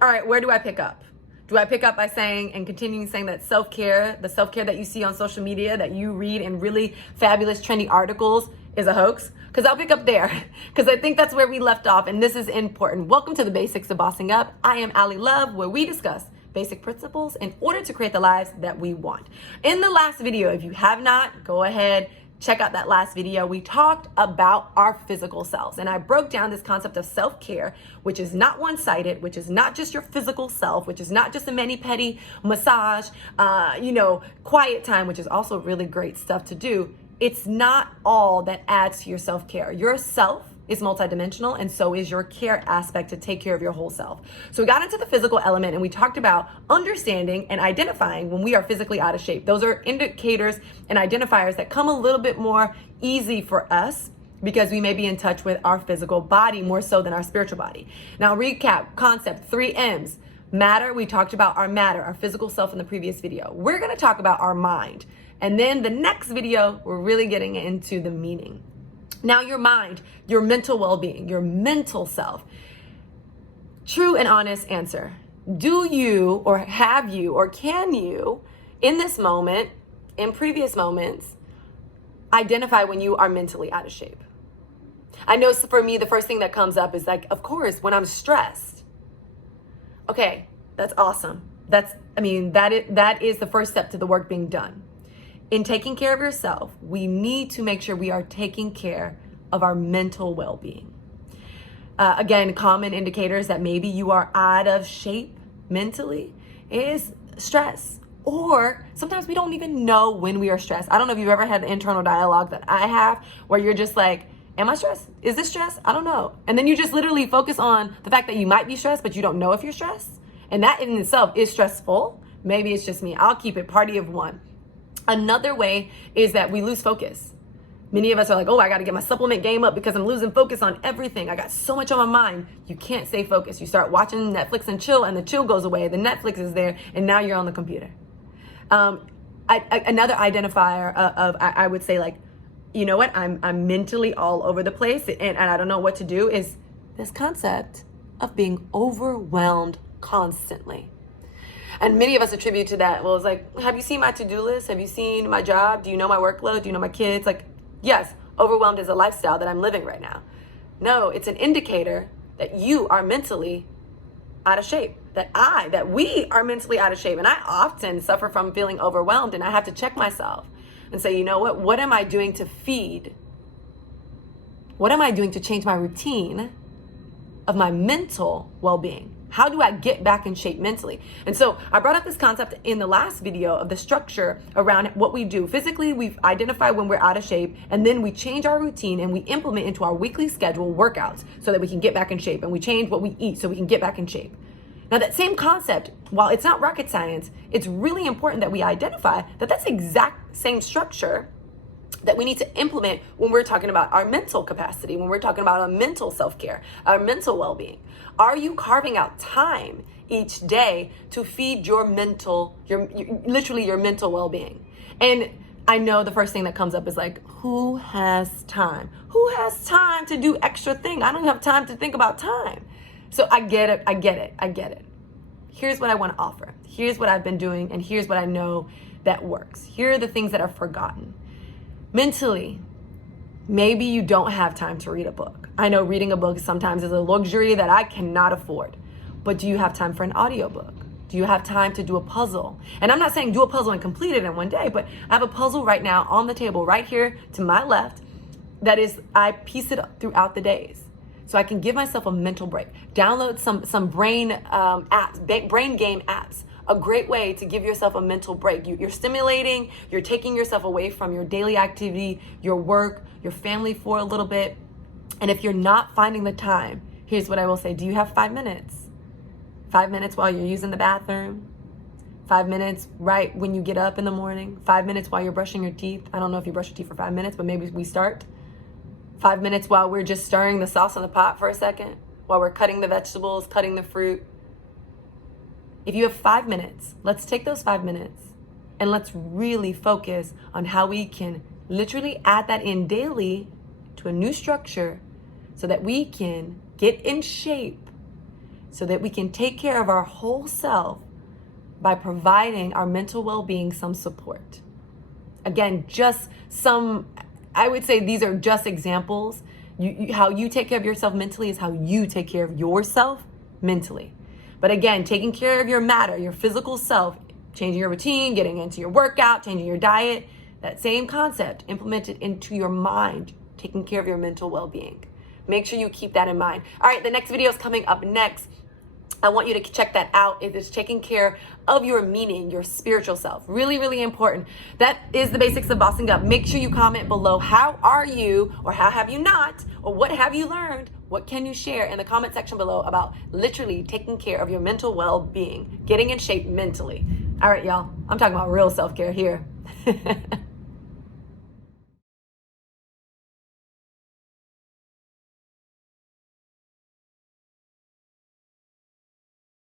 All right, where do I pick up? Do I pick up by saying and continuing saying that self-care, the self-care that you see on social media, that you read in really fabulous, trendy articles is a hoax? Because I'll pick up there, because I think that's where we left off, and this is important. Welcome to the Basics of Bossing Up. I am Allie Love, where we discuss basic principles in order to create the lives that we want. In the last video, if you have not, go ahead, check out that last video. We talked about our physical selves, and I broke down this concept of self-care, which is not one-sided, which is not just your physical self, which is not just a mani-pedi massage, quiet time, which is also really great stuff to do. It's not all that adds to your self-care. Your self is multidimensional, and so is your care aspect to take care of your whole self. So we got into the physical element, and we talked about understanding and identifying when we are physically out of shape. Those are indicators and identifiers that come a little bit more easy for us because we may be in touch with our physical body more so than our spiritual body. Now, recap concept, 3 M's. Matter, we talked about our matter, our physical self in the previous video. We're gonna talk about our mind. And then the next video, we're really getting into the meaning. Now, your mind, your mental well-being, your mental self. True and honest answer. Do you, or have you, or can you, in this moment, in previous moments, identify when you are mentally out of shape? I know for me, the first thing that comes up is like, of course, when I'm stressed. Okay, that's awesome. That is the first step to the work being done. In taking care of yourself, we need to make sure we are taking care of our mental well-being. Again, common indicators that maybe you are out of shape mentally is stress. Or sometimes we don't even know when we are stressed. I don't know if you've ever had the internal dialogue that I have where you're just like, am I stressed? Is this stress? I don't know. And then you just literally focus on the fact that you might be stressed, but you don't know if you're stressed. And that in itself is stressful. Maybe it's just me. I'll keep it party of one. Another way is that we lose focus. Many of us are like, oh, I got to get my supplement game up because I'm losing focus on everything. I got so much on my mind. You can't stay focused. You start watching Netflix and chill, and the chill goes away. The Netflix is there, and now you're on the computer. Another identifier I would say, like, you know what? I'm mentally all over the place, and I don't know what to do, is this concept of being overwhelmed constantly. And many of us attribute to that. Well, it's like, have you seen my to-do list? Have you seen my job? Do you know my workload? Do you know my kids? Like, yes, overwhelmed is a lifestyle that I'm living right now. No, it's an indicator that you are mentally out of shape, that we are mentally out of shape. And I often suffer from feeling overwhelmed, and I have to check myself and say, you know what am I doing to feed? What am I doing to change my routine of my mental well-being? How do I get back in shape mentally? And so I brought up this concept in the last video of the structure around what we do. Physically, we've identified when we're out of shape, and then we change our routine and we implement into our weekly schedule workouts so that we can get back in shape, and we change what we eat so we can get back in shape. Now, that same concept, while it's not rocket science, it's really important that we identify that that's the exact same structure that we need to implement when we're talking about our mental capacity, when we're talking about our mental self-care, our mental well-being. Are you carving out time each day to feed your mental, literally your mental well-being? And I know the first thing that comes up is like, who has time? Who has time to do extra thing? I don't have time to think about time. So I get it. Here's what I want to offer. Here's what I've been doing, and here's what I know that works. Here are the things that are forgotten. Mentally, maybe you don't have time to read a book. I know reading a book sometimes is a luxury that I cannot afford. But do you have time for an audiobook? Do you have time to do a puzzle? And I'm not saying do a puzzle and complete it in one day, but I have a puzzle right now on the table right here to my left that is, I piece it throughout the days. So I can give myself a mental break. Download some brain apps, brain game apps. A great way to give yourself a mental break. You're stimulating, you're taking yourself away from your daily activity, your work, your family for a little bit. And if you're not finding the time, here's what I will say. Do you have 5 minutes? 5 minutes while you're using the bathroom? 5 minutes right when you get up in the morning? 5 minutes while you're brushing your teeth? I don't know if you brush your teeth for 5 minutes, but maybe we start. 5 minutes while we're just stirring the sauce in the pot for a second, while we're cutting the vegetables, cutting the fruit. If you have 5 minutes, let's take those 5 minutes and let's really focus on how we can literally add that in daily to a new structure so that we can get in shape so that we can take care of our whole self by providing our mental well-being some support. Again, I would say these are just examples. How you take care of yourself mentally is how you take care of yourself mentally. But again, taking care of your matter, your physical self, changing your routine, getting into your workout, changing your diet, that same concept implemented into your mind, taking care of your mental well-being. Make sure you keep that in mind. All right, the next video is coming up next. I want you to check that out. It is taking care of your meaning, your spiritual self. Really, really important. That is the basics of bossing up. Make sure you comment below. How are you, or how have you not, or what have you learned? What can you share in the comment section below about literally taking care of your mental well-being, getting in shape mentally? All right, y'all. I'm talking about real self-care here.